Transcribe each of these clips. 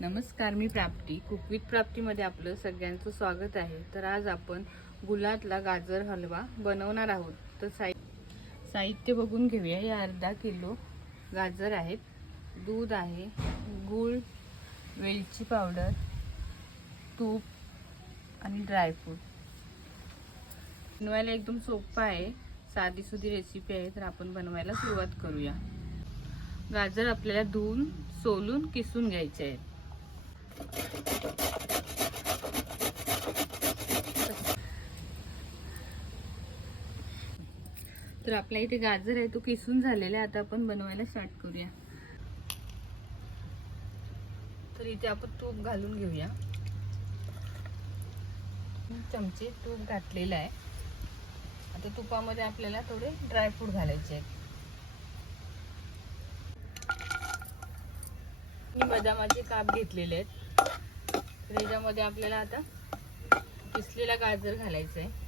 नमस्कार मी प्राप्ती. कुकविथ प्राप्तीमध्ये आपलं सगळ्यांचं स्वागत आहे. तर आज आपण गुलातला गाजर हलवा बनवणार आहोत. तर साहि साहित्य बघून घेऊया. हे अर्धा किलो गाजर आहेत. दूध आहे गूळ वेलची पावडर तूप आणि ड्रायफ्रूट बनवायला एकदम सोपं आहे. साधीसुधी रेसिपी आहे. तर आपण बनवायला सुरुवात करूया. गाजर आपल्याला धुवून सोलून किसून घ्यायचे आहेत. तर आपल्या इथे गाजर आहे तो किसून झालेला आहे. आता आपण बनवायला स्टार्ट करूया. तर इथे आपण तूप घालून घेऊया. चमचे तूप घातलेलं आहे. आता तुपामध्ये आपल्याला थोडे ड्रायफ्रूट घालायचे आहेत. मी बदामाचे काप घेतलेले आहेत. तर आपल्याला आता किसलेला गाजर घालायचं आहे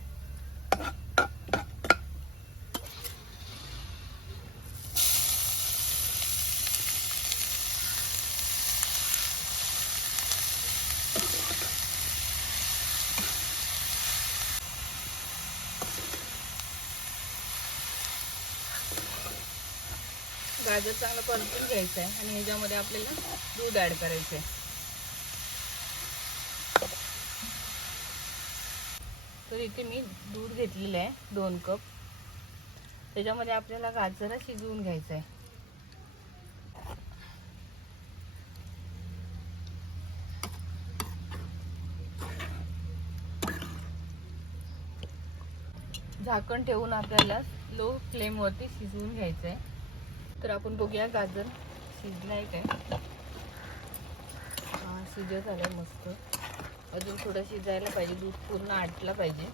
गाजर चांगलं परतून घ्यायचं आहे आणि ह्याच्यामध्ये आपल्याला दूध ॲड करायचं आहे तर इथे मी दूध घेतलेलं आहे दोन कप. त्याच्यामध्ये आपल्याला गाजर शिजवून घ्यायचं आहे. झाकण ठेवून आपल्याला लो फ्लेमवरती शिजवून घ्यायचं आहे. तर आपण बघूया गाजर शिजलाय काय. शिजत आलं मस्त. अजून थोडं शिजायला पाहिजे दूध पूर्ण आटला पाहिजे.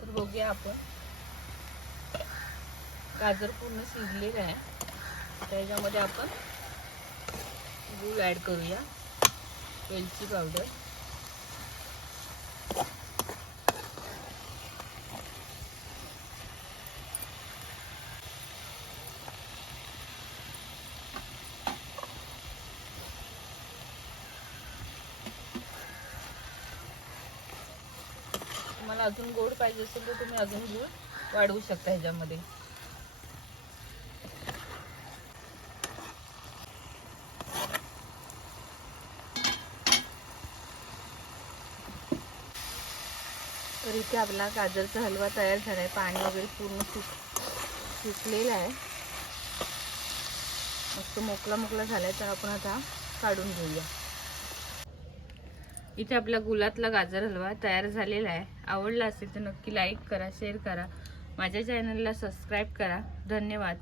तर बघूया आपण. गाजर पूर्ण शिजलेलं आहे. त्याच्यामध्ये आपण गूळ ॲड करूया. वेलची पावडर तुम्हाला अजून गोड पाहिजे असेल तर तुम्ही अजून गूळ वाढवू शकता ह्याच्यामध्ये. तर इथे आपला गाजरचा हलवा तयार झाला आहे पाणी वगैरे पूर्ण सुक सुकलेलं आहे. मस्त मोकला मोकला झाला आहे तर आपण आता काढून घेऊया. इथे आपला गुलातला गाजर हलवा तयार झालेला आहे. आवडला असेल तर नक्की लाईक करा शेअर करा. माझ्या चॅनलला सबस्क्राईब करा. धन्यवाद.